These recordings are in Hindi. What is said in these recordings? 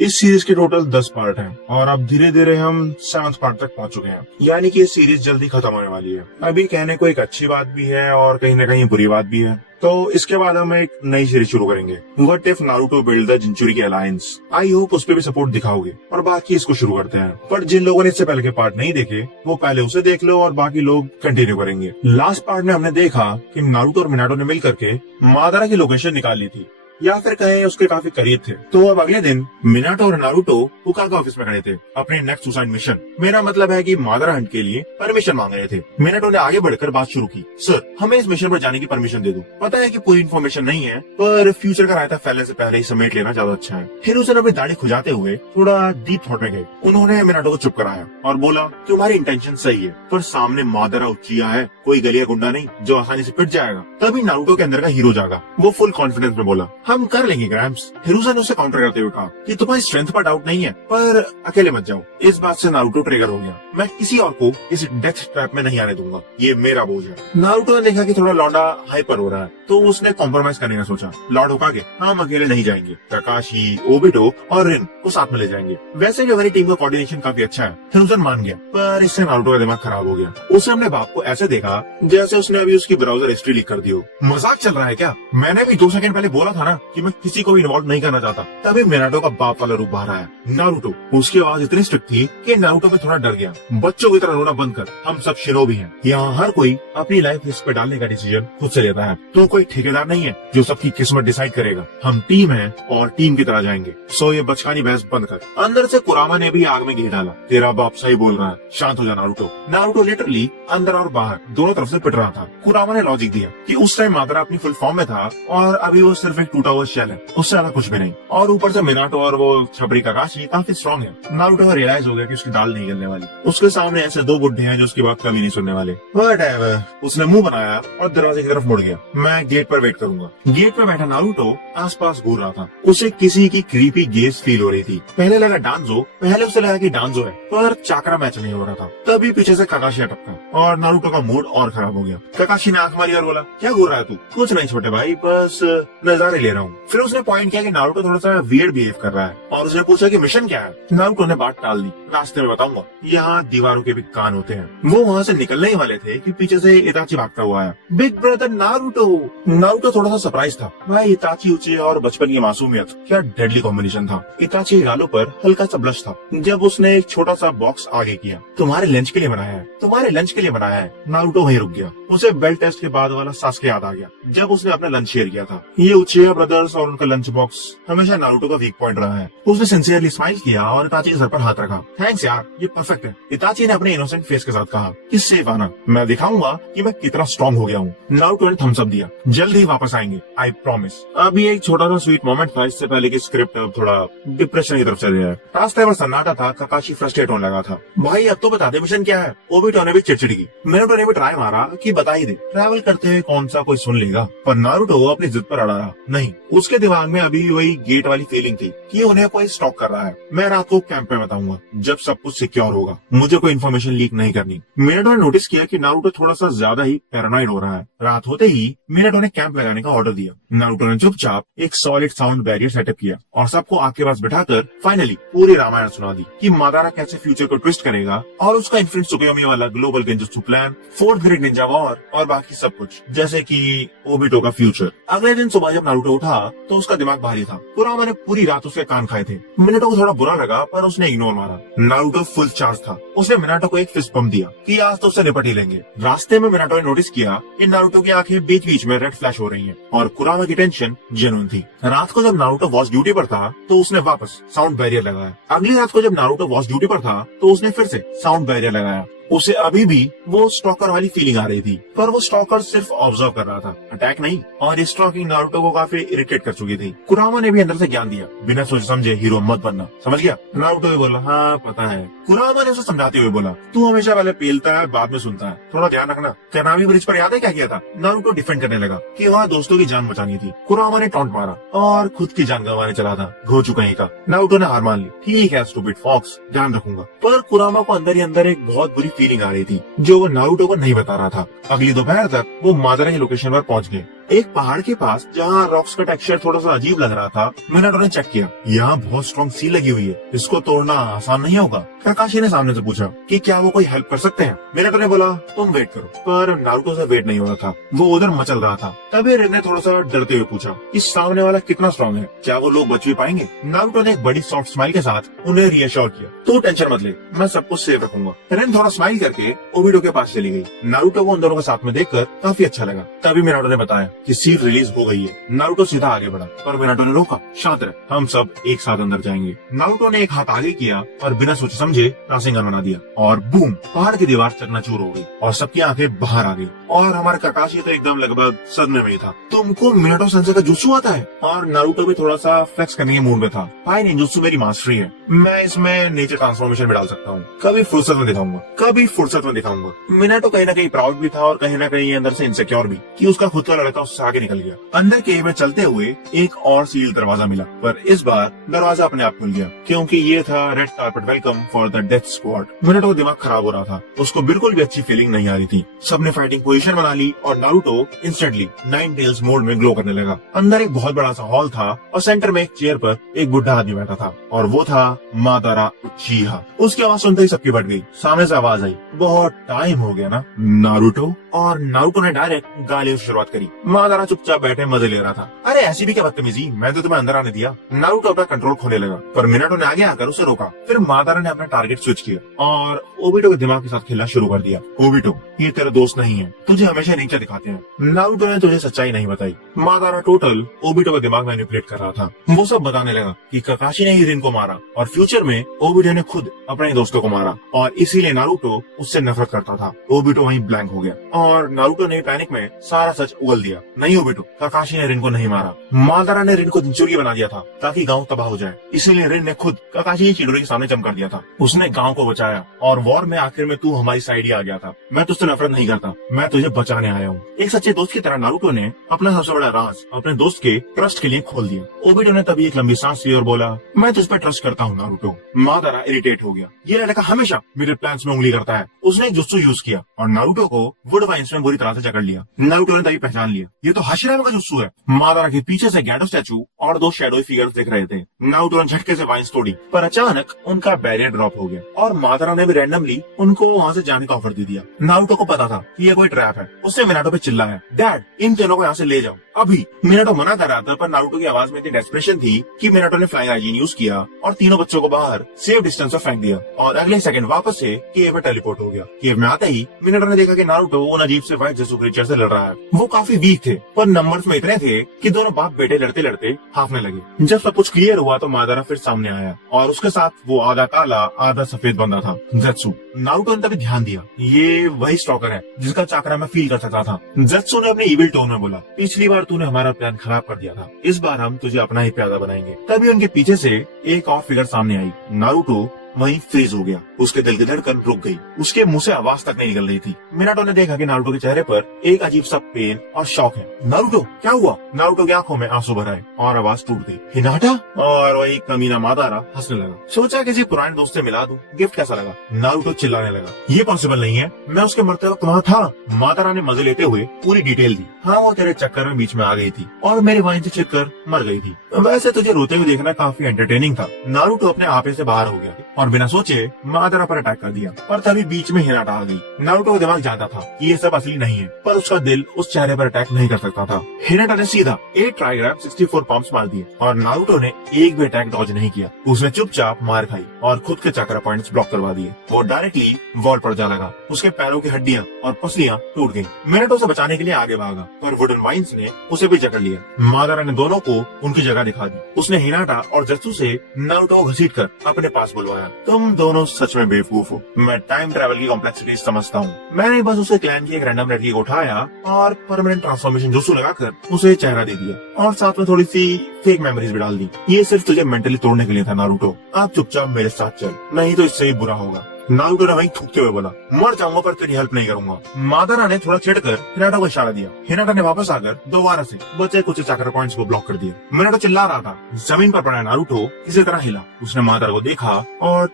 इस सीरीज के टोटल 10 पार्ट हैं और अब धीरे धीरे हम 7th पार्ट तक पहुंच चुके हैं, यानी कि ये सीरीज जल्दी खत्म होने वाली है। अभी कहने को एक अच्छी बात भी है और कहीं ना कहीं बुरी बात भी है। तो इसके बाद हम एक नई सीरीज शुरू करेंगे, what if Naruto build the jinchuriki alliance. I hope उस पर भी सपोर्ट दिखाओगे और बाकी इसको शुरू करते हैं। पर जिन लोगों ने इससे पहले के पार्ट नहीं देखे वो पहले उसे देख लो और बाकी लोग कंटिन्यू करेंगे। लास्ट पार्ट में हमने देखा कि नारुतो और मिनाटो ने मिल करके मादारा की लोकेशन निकाल ली थी, या फिर कहें उसके काफी करीब थे। तो अब अगले दिन मिनाटो और नारुतो हुकागा ऑफिस में खड़े थे अपने नेक्स्ट सुसाइड मिशन, मेरा मतलब है कि मादारा हंट के लिए परमिशन मांग रहे थे। मिनाटो ने आगे बढ़कर बात शुरू की, सर हमें इस मिशन पर जाने की परमिशन दे दो। पता है कि पूरी इन्फॉर्मेशन नहीं है, पर फ्यूचर का रायता फैलने से पहले ही समेट लेना ज्यादा अच्छा है। हिरोशन अपनी दाढ़ी खुजाते हुए थोड़ा डीप थॉट में गए। उन्होंने मिनाटो को चुप कराया और बोला, तुम्हारी इंटेंशन सही है, पर सामने मादारा उच्चिया है, कोई गलिया गुंडा नहीं जो आसानी से पिट जाएगा। तभी नारुतो के अंदर का हीरो जागा। वो फुल कॉन्फिडेंस में बोला, हम कर लेंगे ग्रैम्स। हिरोशन ने उसे काउंटर करते हुए कहा कि तुम्हारी स्ट्रेंथ पर डाउट नहीं है, पर अकेले मत जाओ। इस बात से नारुतो ट्रिगर हो गया। मैं किसी और को इस डेथ ट्रैप में नहीं आने दूंगा, ये मेरा बोझ है। नारुतो ने देखा कि थोड़ा लौंडा हाइपर हो रहा है, तो उसने कॉम्प्रोमाइज करने का सोचा। लॉर्ड होकागे, हम अकेले नहीं जाएंगे, काकाशी, ओबिटो और रिन को साथ में ले जाएंगे। वैसे भी हमारी टीम का कोऑर्डिनेशन काफी अच्छा है। हिरोशन मान गया, पर इससे नारुतो का दिमाग खराब हो गया। उसने अपने बाप को ऐसे देखा जैसे उसने अभी उसकी ब्राउजर हिस्ट्री लीक कर दी हो। मजाक चल रहा है क्या? मैंने भी 2 सेकंड पहले बोला था ना कि मैं किसी को भी इन्वॉल्व नहीं करना चाहता। तभी मिनाटो का बाप वाला रूप बाहर आया। नारुतो, उसकी आवाज इतनी स्ट्रिक्ट थी कि नारुतो में थोड़ा डर गया। बच्चों की तरह रोना बंद कर, हम सब शिनोबी हैं। यहाँ हर कोई अपनी लाइफ रिस्क पे डालने का डिसीजन खुद से लेता है। तू कोई ठेकेदार नहीं है जो सबकी किस्मत डिसाइड करेगा। हम टीम है और टीम की तरह जाएंगे। सो ये बचकानी बहस बंद कर। अंदर से कुरामा ने भी आग में घी डाला। तेरा बाप सही बोल रहा है, शांत हो जा नारुतो। नारुतो लिटरली अंदर और बाहर दोनों तरफ से पिट रहा था। कुरामा ने लॉजिक दिया कि उस टाइम मादारा अपनी फुल फॉर्म में था और अभी वो सिर्फ एक टूटा हुआ शेल है, उससे ज्यादा कुछ भी नहीं। और ऊपर से मिनाटो और वो छपरी काकाशी काफी स्ट्रॉन्ग है। नारुतो को रियलाइज हो गया कि उसकी दाल नहीं गिरने वाली। उसके सामने ऐसे 2 बुड्ढे हैं जो उसकी बात कभी नहीं सुनने वाले। व्हाटएवर। उसने मुंह बनाया और दरवाजे की तरफ मुड़ गया। मैं गेट पर वेट करूंगा। गेट पर बैठा नारुतो आसपास घूर रहा था। उसे किसी की क्रीपी गेज फील हो रही थी। पहले लगा डांजो, पहले उसे लगा कि डांजो है, पर चाकरा मैच नहीं हो रहा था। तभी पीछे से काकाशी अटका और नारुतो का मूड और खराब हो गया। काकाशी ने आंख मारी और बोला, क्या घूर रहा है तू? कुछ नहीं छोटे भाई, बस नजारे ले रहा हूँ। फिर उसने पॉइंट किया कि नारुतो थोड़ा सा वियर्ड बिहेव कर रहा है और उसने पूछा कि मिशन क्या है। नारुतो ने बात टाल दी, रास्ते में बताऊंगा। यहाँ दीवारों के भी कान होते हैं। वो वहाँ से निकलने ही वाले थे कि पीछे से इताची भागता हुआ आया। Big brother Naruto. नारुतो थोड़ा सा सरप्राइज था। भाई इताची ऊंचे और बचपन की मासूमियत, क्या डेडली कॉम्बिनेशन था। इताची के गालों पर हल्का सा ब्लश था जब उसने एक छोटा सा बॉक्स आगे किया। तुम्हारे लंच के लिए बनाया है, तुम्हारे लंच के लिए बनाया है। नारुतो वहीं रुक गया। उसे बेल टेस्ट के बाद वाला सास्के याद आ गया जब उसने अपना लंच शेयर किया था। ये उचिया ब्रदर्स और उनका लंच बॉक्स हमेशा नारुतो का वीक पॉइंट रहा है। उसने सिंसियरली स्माइल किया और इताची के सर पर हाथ रखा। थैंक्स यार, ये परफेक्ट है। इताची ने अपने इनोसेंट फेस के साथ कहा, किससे आना, मैं दिखाऊंगा कि मैं कितना स्ट्रॉन्ग हो गया हूँ। नारुतो ने थम्स अप दिया। जल्द ही वापस आएंगे, आई प्रॉमिस। अभी एक छोटा सा स्वीट मोमेंट था, इससे पहले की स्क्रिप्ट अब थोड़ा डिप्रेशन की तरफ चल रहा है। रास्ते पर सन्नाटा था। काकाशी फ्रस्ट्रेट होने लगा था। भाई अब तो बता दे मिशन क्या है। ओबिटो ने भी चिड़चिड़ की। मिनाटो ने भी ट्राई मारा कि बता ही दे। ट्रैवल करते हुए कौन सा कोई सुन लेगा, पर नारुतो अपनी जिद पर अड़ा रहा। नहीं, उसके दिमाग में अभी वही गेट वाली फीलिंग थी कि उन्हें कोई स्टॉक कर रहा है। मैं रात को कैंप में बताऊंगा जब सब कुछ सिक्योर होगा। मुझे कोई इन्फॉर्मेशन लीक नहीं करनी। मिनाटो ने नोटिस किया कि नारुतो थोड़ा सा ज्यादा ही पैरानॉइड हो रहा है। रात होते ही मिनाटो ने कैंप लगाने का ऑर्डर दिया। नारुतो ने चुपचाप एक सॉलिड साउंड बैरियर सेटअप किया और सबको आग के पास बिठाकर फाइनली पूरी रामायण सुना दी कि मादारा कैसे फ्यूचर को ट्विस्ट करेगा और उसका इन्फिनिट सुकुयोमी वाला global genjutsu plan, 4th great Ninja war और बाकी सब कुछ, जैसे कि ओबिटो का फ्यूचर। अगले दिन सुबह जब नारुतो उठा तो उसका दिमाग भारी था। कुरामा ने पूरी रात उसके कान खाए थे। मिनाटो को थोड़ा बुरा लगा पर उसने इग्नोर मारा। नारुतो फुल चार्ज था। उसने मिनाटो को एक फिस्ट बम दिया कि आज तो उससे निपट ही लेंगे। रास्ते में मिनाटो ने नोटिस किया कि नारुतो की आंखें बीच बीच में रेड फ्लैश हो रही हैं और कुरामा की टेंशन जेन्युइन थी। रात को जब नारुतो वॉच ड्यूटी पर था तो उसने वापस साउंड बैरियर लगाया। अगली रात को जब नारुतो वॉच ड्यूटी पर था तो उसने फिर से साउंड बैरियर लगाया। उसे अभी भी वो स्टॉकर वाली फीलिंग आ रही थी, पर वो स्टॉकर सिर्फ ऑब्जर्व कर रहा था, अटैक नहीं। और स्टॉकिंग नारुतो को काफी इरिटेट कर चुकी थी। कुरामा ने भी अंदर से ज्ञान दिया, बिना सोचे समझे हीरो मत बनना, समझ गया? नारुतो भी बोला, हाँ पता है। कुरामा ने उसे समझाते हुए बोला, तू हमेशा पहले पेलता है बाद में सुनता है, थोड़ा ध्यान रखना। कैनामी ब्रिज पर याद है क्या किया था? नारुतो डिफेंड करने लगा कि वहाँ दोस्तों की जान बचानी थी। कुरामा ने टॉन्ट मारा और खुद की जान गंवाने चला था, घोचू कहीं का। नारुतो ने हार मान ली। ठीक है स्टूपिड फॉक्स, ध्यान रखूंगा। पर कुरामा को अंदर ही अंदर एक बहुत बुरी फीलिंग आ रही थी जो वो नारुतो को नहीं बता रहा था। अगली दोपहर तक वो मादारा की लोकेशन पर पहुंच गए। एक पहाड़ के पास जहाँ रॉक्स का टेक्सचर थोड़ा सा अजीब लग रहा था, मिनाटो ने चेक किया। यहाँ बहुत स्ट्रॉन्ग सील लगी हुई है, इसको तोड़ना आसान नहीं होगा। काकाशी ने सामने से पूछा कि क्या वो कोई हेल्प कर सकते हैं। मिनाटो ने बोला तुम वेट करो, पर नारुतो से वेट नहीं हो रहा था, वो उधर मचल रहा था। तभी रिन ने थोड़ा सा डरते हुए पूछा कि सामने वाला कितना स्ट्रॉन्ग है, क्या वो लोग बच भी पाएंगे। नारुतो ने एक बड़ी सॉफ्ट स्माइल के साथ उन्हें रियश्योर किया, तू टेंशन मत ले, मैं सब कुछ सेव रखूंगा। रिन थोड़ा स्माइल करके ओबिडो के पास चली गई। नारुतो को उन दोनों को साथ में देखकर काफी अच्छा लगा। तभी मिनाटो ने बताया कि सील रिलीज हो गई है। नारुतो सीधा आगे बढ़ा, पर मिनाटो ने रोका, शांत रह, हम सब एक साथ अंदर जाएंगे। नारुतो ने एक हाथ आगे किया और बिना सोचे समझे रासेंगन बना दिया और बूम, पहाड़ की दीवार चकनाचूर हो गई और सबकी आंखें बाहर आ गई। और हमारे काकाशी तो एकदम लगभग सदमे में था। तुमको मिनाटो सेंसे का जुत्सु आता है? और नारुतो भी थोड़ा सा फ्लेक्स करने के मूड में था। भाई निंजुत्सु मेरी मास्टरी है, मैं इसमें नेचर ट्रांसफॉर्मेशन में डाल सकता हूँ, कभी फुर्सत में दिखाऊंगा। मिनाटो कहीं ना कहीं प्राउड भी था और कहीं ना कहीं अंदर से इनसिक्योर भी कि उसका खुद का लड़का उससे आगे निकल गया। अंदर केव में चलते हुए एक और सील दरवाजा मिला, पर इस बार दरवाजा अपने आप खुल गया क्योंकि ये था red carpet welcome for the death squad. Minato का दिमाग खराब हो रहा था, उसको बिल्कुल भी अच्छी फीलिंग नहीं आ रही थी। सबने फाइटिंग पोजीशन बना ली और Naruto instantly nine tails mode में ग्लो करने लगा। अंदर एक बहुत बड़ा सा हॉल था और सेंटर में एक चेयर पर एक बुढ़ा आदमी बैठा था और वो था मादारा उचिहा। उसकी आवाज सुनते ही सबकी बढ़ गई। सामने से आवाज आई, बहुत टाइम हो गया ना नारुतो। और नारुतो ने डायरेक्ट गालियों से शुरुआत करी। मादारा चुपचाप बैठे मजे ले रहा था। अरे ऐसी भी क्या बदतमीजी, मैं तो तुम्हें अंदर आने दिया। नारुतो अपना कंट्रोल खोने लगा, पर मिनाटो ने आगे आकर उसे रोका। फिर मादारा ने अपना टारगेट स्विच किया और ओबिटो के दिमाग के साथ खेलना शुरू कर दिया। ओबिटो, ये तेरा दोस्त नहीं है, तुझे हमेशा नीचा दिखाते हैं। नारुतो ने तुझे सच्चाई नहीं बताई। मादारा टोटल ओबिटो का दिमाग मैनिपुलेट कर रहा था। वो सब बताने लगा कि काकाशी ने ही रिन को मारा और फ्यूचर में ओबिटो ने खुद अपने दोस्तों को मारा और इसीलिए नारुतो उससे नफरत करता था। ओबिटो वहीं ब्लैंक हो गया और नारुतो ने पैनिक में सारा सच उगल दिया। नहीं ओबिटो, काकाशी ने रिन को नहीं मारा। मादारा ने रिन को चिंचुरी बना दिया था ताकि गांव तबाह हो जाए, इसीलिए रिन ने खुद काकाशी की चिंचुरी के सामने जम कर दिया था। उसने गांव को बचाया और वॉर में आखिर में तू हमारी साइड ही आ गया था। मैं तुझसे नफरत नहीं करता, मैं तुझे बचाने आया हूँ। एक सच्चे दोस्त की तरह नारुतो ने अपना सबसे बड़ा राज अपने दोस्त के ट्रस्ट के लिए खोल दिया। ओबिटो ने तभी एक लंबी सांस ली और बोला, मैं तुझ पर ट्रस्ट करता हूँ नारुतो। मादारा इरिटेट हो गया, ये लड़का हमेशा मेरे प्लान्स में उंगली करता है। उसने एक जुत्सु यूज किया और नारुतो को वुड वाइन्स में बुरी तरह से जकड़ लिया। नारुतो ने तभी पहचान लिया, ये तो हाशिरामा का जुत्सु है। मादारा के पीछे से गैडो स्टैचू और दो शैडो फिगर्स दिख रहे थे। नारुतो ने झटके से वाइन्स तोड़ी, पर अचानक उनका बैरियर ड्रॉप हो गया और मादारा ने भी रैंडमली उनको वहाँ से जाने का ऑफर दे दिया। नारुतो को पता था कि ये कोई ट्रैप है। उसने मिनाटो पे चिल्लाया, डैड इन तीनों को यहाँ से ले जाओ अभी। मिनाटो मना कर रहा था, पर नारुतो की आवाज में इतनी डेस्परेशन थी कि मिनाटो ने फ्लाइंग हाइजीन यूज किया और तीनों बच्चों को बाहर सेफ डिस्टेंस में फेंक दिया और अगले सेकंड वापस से केव में टेलीपोर्ट हो गया। केव में आते ही मिनाटो ने देखा कि नारुतो उन अजीब से व्हाइट जेसु क्रीचर से लड़ रहा है। वो काफी वीक थे, पर नंबर्स में इतने थे कि दोनों बाप बेटे लड़ते लड़ते हाफने लगे। जब सब कुछ क्लियर हुआ तो मादारा फिर सामने आया और उसके साथ वो आधा काला आधा सफेद बंदा था, जेत्सु। नारुतो ने तभी ध्यान दिया, ये वही स्टॉकर है जिसका चाकरा में फील कर सकता था। जेत्सु ने अपने इविल टोन में बोला, पिछली बार तूने हमारा प्लान खराब कर दिया था, इस बार हम तुझे अपना ही प्यादा बनाएंगे। तभी उनके पीछे से एक और फिगर सामने आई। नारुतो वहीं फ्रीज हो गया, उसके दिल की धड़कन रुक गई, उसके मुंह से आवाज तक नहीं निकल रही थी। मिनाटो ने देखा कि नारुतो के चेहरे पर एक अजीब सा पेन और शॉक है। नारुतो क्या हुआ? नारुतो की आंखों में आंसू भर आए और आवाज टूट गई, हिनाटा। और वही कमीना मादारा हंसने लगा, सोचा किसी पुराने दोस्त से मिला दूं, गिफ्ट कैसा लगा? नारुतो चिल्लाने लगा, ये पॉसिबल नहीं है, मैं उसके मरते वक्त वहाँ था। मादारा ने मजे लेते हुए पूरी डिटेल दी। हाँ, वो तेरे चक्कर में बीच में आ गई थी और मेरे वाइन से छिपकर मर गई थी। वैसे तुझे रोते हुए देखना काफी एंटरटेनिंग था। नारुतो अपने आपे से बाहर हो गया और बिना सोचे मादारा पर अटैक कर दिया, पर तभी बीच में हिनाटा आ गई। नारुतो का दिमाग जानता था कि ये सब असली नहीं है, पर उसका दिल उस चेहरे पर अटैक नहीं कर सकता था। हिनाटा ने सीधा 8 ट्राइग्राम 64 पंप्स मार दिए और नारुतो ने एक भी अटैक डॉज नहीं किया। उसने चुपचाप मार खाई और खुद के चक्रा पॉइंट्स ब्लॉक करवा दिए। वो डायरेक्टली वॉल पर जा लगा, उसके पैरों की हड्डियां और पसलियां टूट गयी। मिनाटो से बचाने के लिए आगे भागा, पर वुडन वाइन्स ने उसे भी जकड़ लिया। मादारा ने दोनों को उनकी जगह दिखा दी। उसने हिनाटा और जेत्सु से नारुतो को घसीट कर अपने पास बुलवाया। तुम दोनों सच में बेवकूफ हो, मैं टाइम ट्रेवल की कॉम्प्लेक्सिटी समझता हूँ। मैंने बस उसे क्लैन की एक रैंडम लड़की को उठाया और परमानेंट ट्रांसफॉर्मेशन जुत्सु लगाकर उसे चेहरा दे दिया और साथ में थोड़ी सी फेक मेमोरीज भी डाल दी। ये सिर्फ तुझे मेंटली तोड़ने के लिए था नारुतो। आप चुपचाप मेरे साथ चल, नहीं तो इससे ही बुरा होगा। नारुतो ने वहीं थूकते हुए बोला, मर जाऊंगा पर तेरी हेल्प नहीं करूंगा। मादारा ने थोड़ा चिढ़कर हिनाटा को इशारा दिया। हिनाटा ने वापस आकर दोबारा से बचे कुछ चक्र पॉइंट्स को ब्लॉक कर दिया। मिनाटो चिल्ला रहा था। जमीन पर पड़ा नारुतो किसी तरह हिला। उसने मादारा को देखा और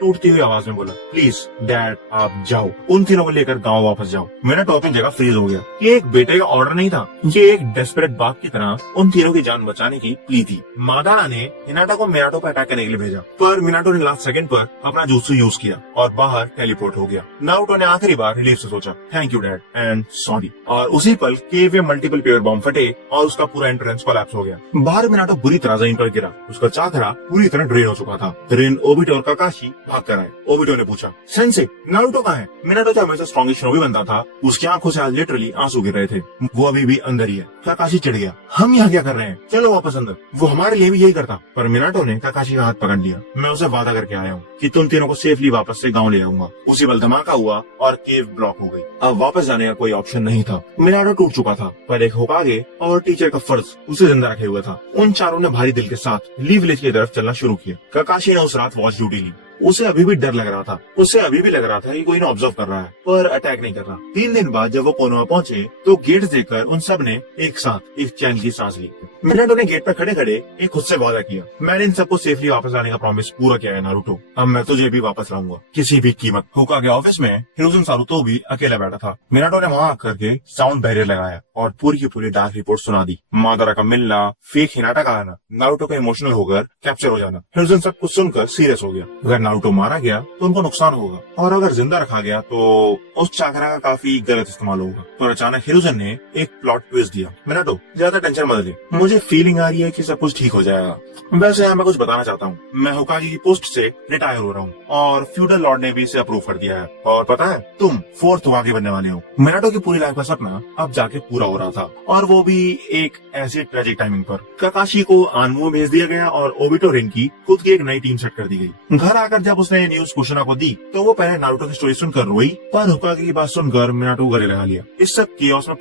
टूटती हुई आवाज में बोला, प्लीज डैड आप जाओ, उन तीनों को लेकर गाँव वापस जाओ। मिनाटो अपनी जगह फ्रीज हो गया। ये एक बेटे का ऑर्डर नहीं था, ये एक डेस्परेट बाप की तरह उन तीनों की जान बचाने की प्ली थी। मादारा ने हिनाटा को मिनाटो पर अटैक करने के लिए भेजा, पर मिनाटो ने लास्ट सेकंड पर अपना jutsu यूज किया और बाहर टेलीपोर्ट हो गया। नारुतो ने आखिरी बार रिलीफ से सोचा, thank you dad and sorry, और उसी पल केव में मल्टीपल पेयर बॉम्ब फटे और उसका पूरा एंट्रेंस कोलैप्स हो गया। बाहर मिनाटो बुरी तरह जमीन पर गिरा। उसका चाकरा पूरी तरह ड्रेन हो चुका था। रिन, ओबिटो और काकाशी भाग कर आए। ओबिटो ने पूछा, सेंसे नारुतो कहाँ है? मिनाटो जो हमेशा स्ट्रॉन्गिश शोबी बनता था, उसकी आंखों से आज लिटरली आंसू गिर रहे थे। वो अभी भी अंदर ही है। काकाशी चिढ़ गया, हम यहाँ क्या कर रहे हैं, चलो वापस अंदर। वो हमारे लिए भी यही करता, पर मिनाटो ने काकाशी का हाथ पकड़ लिया। मैं उसे वादा करके आया हूँ कि तुम तीनों को सेफली वापस से गाँव ले आऊंगा। उसी पल धमाका हुआ और केव ब्लॉक हो गई। अब वापस जाने का कोई ऑप्शन नहीं था। मिनाटो टूट चुका था, पर एक होकागे और टीचर का फर्ज उसे जिंदा रखे हुए था। उन चारों ने भारी दिल के साथ ली विलेज की तरफ चलना शुरू किया। काकाशी ने उस रात वॉच ड्यूटी ली। उसे अभी भी डर लग रहा था। उसे अभी भी लग रहा था कि कोई ने ऑब्जर्व कर रहा है, पर अटैक नहीं कर रहा। 3 दिन बाद जब वो कोनोहा पहुंचे तो गेट देखकर उन सब ने एक साथ एक चैन की सांस ली। मिनाटो ने गेट पर खड़े खड़े एक खुद से वादा किया, मैंने इन सबको सेफली वापस लाने का प्रॉमिस पूरा किया है नारुतो, अब मैं तुझे भी वापस लाऊंगा किसी भी कीमत। होकागे ऑफिस में हिरोजुन सारुतो भी अकेला बैठा था। मिनाटो ने वहां आकर के साउंड बैरियर लगाया और पूरी की पूरी डार्क रिपोर्ट सुना दी। मादारा का मिलना, फेक हिनाटा का आना, नारुतो का इमोशनल होकर कैप्चर हो जाना। हिरोजुन सब कुछ सुनकर सीरियस हो गया। अगर नारुतो मारा गया तो उनको नुकसान होगा, और अगर जिंदा रखा गया तो उस चाकरा का काफी गलत इस्तेमाल होगा। तो अचानक हिरोजुन ने एक प्लॉट ट्विस्ट दिया, मिनाटो ज्यादा टेंशन मत ले, मुझे फीलिंग आ रही है कि सब कुछ ठीक हो जाएगा। वैसे यहाँ मैं कुछ बताना चाहता हूँ, मैं होकागे की पोस्ट से रिटायर हो रहा हूँ और फ्यूडल लॉर्ड ने भी इसे अप्रूव कर दिया है, और पता है तुम 4th होकागे बनने वाले हो। मिनाटो की पूरी लाइफ का सपना अब जाके पूरा हो रहा था, और वो भी एक ऐसे ट्रेजिक टाइमिंग पर। काकाशी को आनवो भेज दिया गया और ओबिटो रिन की खुद की एक नई टीम सेट कर दी गई। घर आकर जब उसने न्यूज कुशना को दी तो वो पहले नारुतो की स्टोरी सुनकर रोई, पर होकागे की बात सुनकर मिनाटो को गले लगा लिया। इस सब कियोस में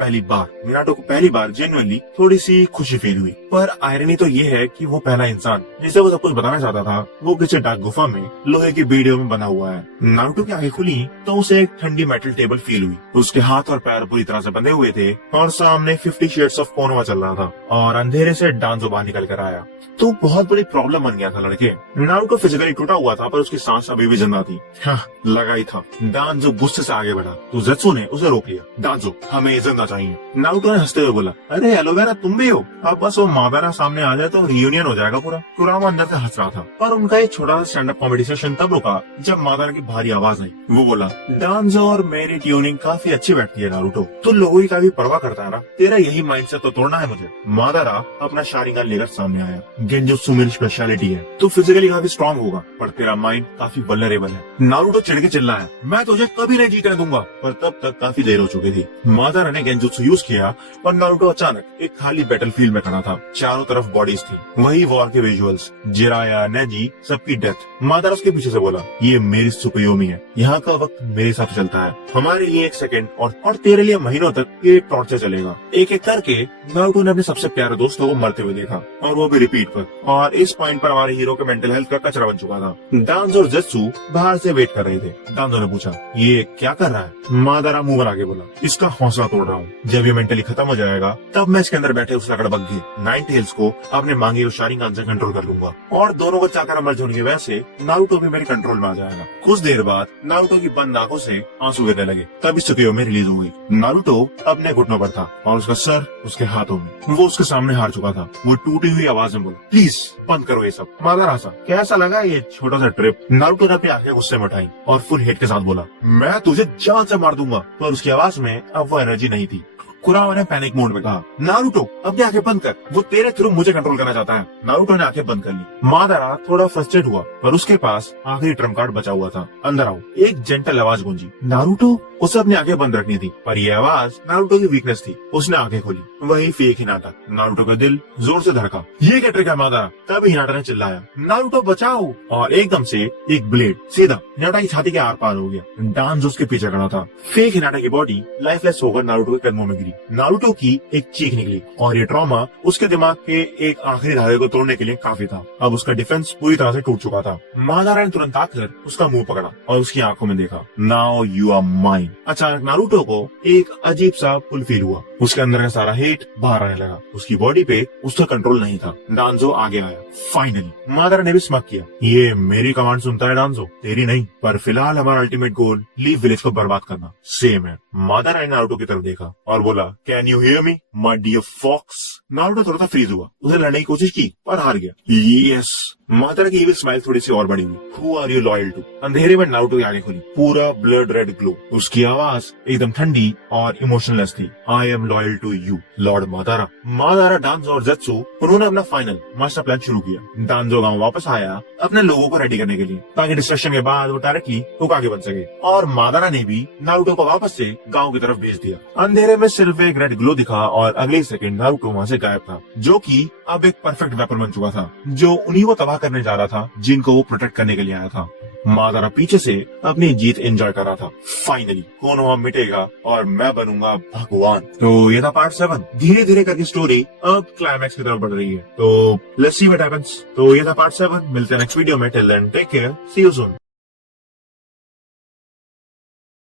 मिनाटो को पहली बार जेन्युइनली थोड़ी सी खुशी फील हुई। पर आयरनी तो ये है कि वो पहला इंसान जिसे वो सब कुछ बताना चाहता था, वो किसी डार्क गुफा में लोहे की वीडियो में बना हुआ है। नारुतो की आंखें खुली तो उसे एक ठंडी मेटल टेबल फील हुई। उसके हाथ और पैर पूरी तरह से बंधे हुए थे और सामने 50 शेड्स ऑफ कोनोहा चल रहा था, और अंधेरे से डांजो बाहर निकल कर आया। तो बहुत बड़ी प्रॉब्लम बन गया था लड़के। नारुतो फिजिकली टूटा हुआ था, पर उसकी सांस अभी भी जिंदा थी। हाँ, लगा ही था। डांजो गुस्से से आगे बढ़ा तो ज़ेत्सु ने उसे रोक लिया। डांजो हमें जिंदा चाहिए। नारुतो ने हंसते हुए बोला, अरे एलोवेरा तुम भी हो? अब बस वो मादारा सामने आ जाए तो रियूनियन हो जाएगा पूरा। कुरामा अंदर से हंस रहा था, पर उनका एक छोटा सा स्टैंड अप कॉमेडी सेशन तब रुका जब मादारा की भारी आवाज आई। वो बोला, डांजो और मेरी ट्यूनिंग काफी अच्छी बैठती है नारुतो, तू लोगों की काफी परवाह करता है ना, तेरा यही माइंडसेट तो तोड़ना है मुझे। मादारा अपना शारिंगन लेकर सामने आया। गेंजुत्सु मेरी स्पेशलिटी है, तू फिजिकली काफी स्ट्रॉन्ग होगा पर तेरा माइंड काफी वल्नरेबल है। नारुतो चिढ़ के चिल्लाया, मैं तुझे कभी नहीं जीतने दूंगा, पर तब तक काफी देर हो चुकी थी। मादारा ने गेंजुत्सु यूज किया और नारुतो अचानक एक खाली बैटलफील्ड में खड़ा था। चारों तरफ बॉडीज थी, वही वॉर के विजुअल्स, जिराया, नेजी, सबकी डेथ। मादारा उसके पीछे से बोला, ये मेरी सुपयोमी है, यहाँ का वक्त मेरे साथ चलता है, हमारे लिए 1 सेकंड और तेरे लिए महीनों तक ये टॉर्चर चलेगा। एक एक करके नारुतो ने अपने सबसे प्यारे दोस्तों को मरते हुए देखा, और वो भी रिपीट पर। और इस पॉइंट पर हमारे हीरो के मेंटल हेल्थ का कचरा बन चुका था। डांजो और ज़ेत्सु बाहर से वेट कर रहे थे। डांजो ने पूछा, ये क्या कर रहा है? मादारा मुंह बना के बोला, इसका हौसला तोड़ रहा हूँ, जब ये मेंटली खत्म हो जाएगा तब मैं इसके अंदर बैठे उस लकड़बग्घे नाइन टेल्स को अपने मांगे हुए शारिंगन से कंट्रोल कर लूंगा, और दोनों को चाकर मर्ज होने की वजह से नारुतो भी मेरे कंट्रोल में आ जाएगा। कुछ देर बाद नारुतो की बंद आंखों से आंसू गिरने लगे। तभी सुकियोमी रिलीज हो गई। नारुतो अपने घुटनों पर था और उसका सर उसके हाथों में। वो उसके सामने हार चुका था। वो टूटी हुई आवाज में बोला, प्लीज बंद करो ये सब। मादारा सा, कैसा लगा ये छोटा सा ट्रिप? नारुतो ने अपनी आंखें गुस्से में उठाई और फुल हेट के साथ बोला, मैं तुझे जान से मार दूंगा। पर उसकी आवाज में अब वो एनर्जी नहीं थी। कुरामा ने पैनिक मोड में कहा, नारुतो अपनी आंखें बंद कर, वो तेरे थ्रू मुझे कंट्रोल करना चाहता है। नारुतो ने आंखें बंद कर ली। मादारा थोड़ा फ्रस्ट्रेट हुआ, पर उसके पास आखिरी ट्रम्प कार्ड बचा हुआ था। अंदर आओ, एक जेंटल आवाज गूंजी। नारुतो, उसे अपनी आंखें बंद रखनी थी, पर यह आवाज नारुतो की वीकनेस थी। उसने आंखें खोली, वही फेक हिनाटा। नारुतो का दिल जोर से धड़का। ये क्या ट्रिक है मादारा? तभी हिनाटा ने चिल्लाया, नारुतो बचाओ, और एकदम से एक ब्लेड सीधा हिनाटा की छाती के आर पार हो गया। डांजो उसके पीछे खड़ा था। फेक हिनाटा की बॉडी लाइफलेस होकर नारुतो के कदमों में गिरी। नारुतो की एक चीख निकली और ये ट्रॉमा उसके दिमाग के एक आखिरी धागे को तोड़ने के लिए काफी था। अब उसका डिफेंस पूरी तरह से टूट चुका था। मादारा ने तुरंत आकर उसका मुंह पकड़ा और उसकी आंखों में देखा, नाउ यू आर माइन। अचानक नारुतो को एक अजीब सा पुल फील हुआ। उसके अंदर का सारा हेट बाहर आने लगा। उसकी बॉडी पे उसका कंट्रोल नहीं था। डांजो आगे आया। फाइनली मादारा ने भी स्मक किया, ये मेरी कमांड सुनता है डांजो, तेरी नहीं। पर फिलहाल हमारा अल्टीमेट गोल लीफ विलेज को बर्बाद करना सेम है। मादारा ने नारुतो की तरफ देखा और बोला, can you hear me my dear fox. Naruto थोड़ा सा फ्रीज हुआ। उसने लड़ने की कोशिश की पर हार गया। यस। मादारा की इविल स्माइल थोड़ी सी और बढ़ी हुई। Who are you loyal to. अंधेरे में नारुतो की आंखें खुली, पूरा ब्लड रेड ग्लो। उसकी आवाज एकदम ठंडी और इमोशनलेस थी। I am loyal to you lord Madara. Madara, Danzo और जेत्सु उन्होंने अपना फाइनल मास्टर प्लान शुरू किया। डांजो गांव वापस आया अपने लोगों को रेडी करने के लिए, ताकि डिस्ट्रक्शन के बाद वो डायरेक्टली होकागे बन सके। और मादारा ने भी नारुतो को वापस से गांव की तरफ भेज दिया। अंधेरे में सिर्फ एक रेड ग्लो दिखा और अगले सेकंड नारुतो वहां से गायब था, जो कि अब एक परफेक्ट वेपन बन चुका था, जो उन्हीं को तबाह करने जा रहा था जिनको वो प्रोटेक्ट करने के लिए आया था। मादारा पीछे से अपनी जीत एंजॉय कर रहा था। फाइनली कोनोहा मिटेगा और मैं बनूंगा भगवान। तो ये था पार्ट 7। धीरे धीरे करके स्टोरी अब क्लाइमैक्स की तरफ बढ़ रही है। तो लेट्स सी व्हाट हैपेंस। तो ये था पार्ट 7। मिलते हैं नेक्स्ट वीडियो में। Till then take care, see you soon.